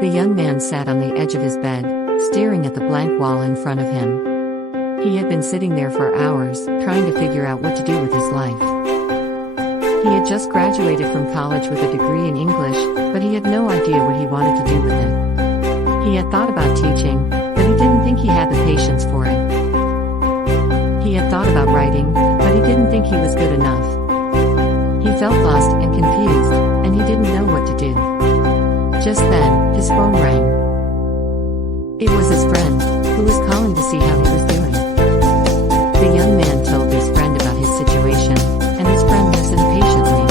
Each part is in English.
The young man sat on the edge of his bed, staring at the blank wall in front of him. He had been sitting there for hours, trying to figure out what to do with his life. He had just graduated from college with a degree in English, but he had no idea what he wanted to do with it. He had thought about teaching, but he didn't think he had the patience for it. He had thought about writing, but he didn't think he was good enough. He felt lost and confused, and he didn't know what to do. Just then, his phone rang. It was his friend, who was calling to see how he was doing. The young man told his friend about his situation, and his friend listened patiently.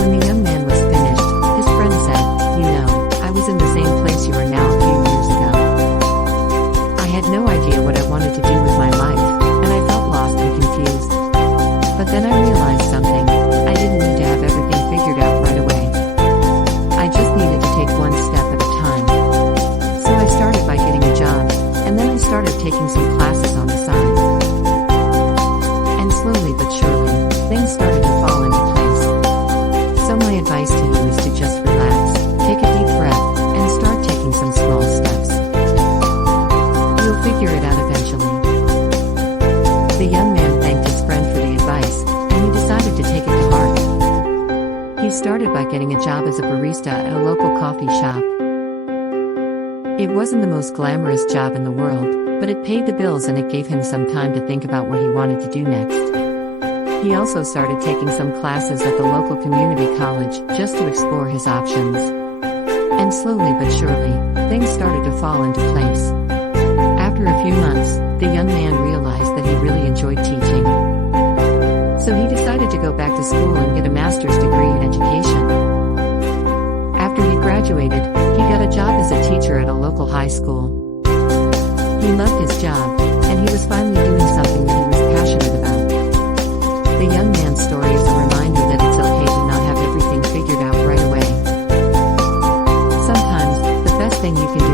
When the young man was finished, his friend said, "You know, I was in the same place you are now a few years ago. I had no idea what I wanted to do with my life, and I felt lost and confused. But then I realized something. I didn't need to have everything figured out right away. I just needed to take one step at a time. So I started by getting a job, and then I started taking some classes on the side. And slowly but surely, things started to fall into place. So my advice to you is to just relax, take a deep breath, and start taking some small steps. You'll figure it out eventually." The young man thanked his friend for the advice, and he decided to take it to heart. He started by getting a job as a barista at a local coffee shop. It wasn't the most glamorous job in the world, but it paid the bills and it gave him some time to think about what he wanted to do next. He also started taking some classes at the local community college, just to explore his options. And slowly but surely, things started to fall into place. After a few months, the young man realized that he really enjoyed teaching. So he decided to go back to school and get a master's degree in education. After he graduated, he got a job as a teacher at a local high school. He loved his job, and he was finally doing something that he was passionate about. The young man's story is a reminder that it's okay to not have everything figured out right away. Sometimes, the best thing you can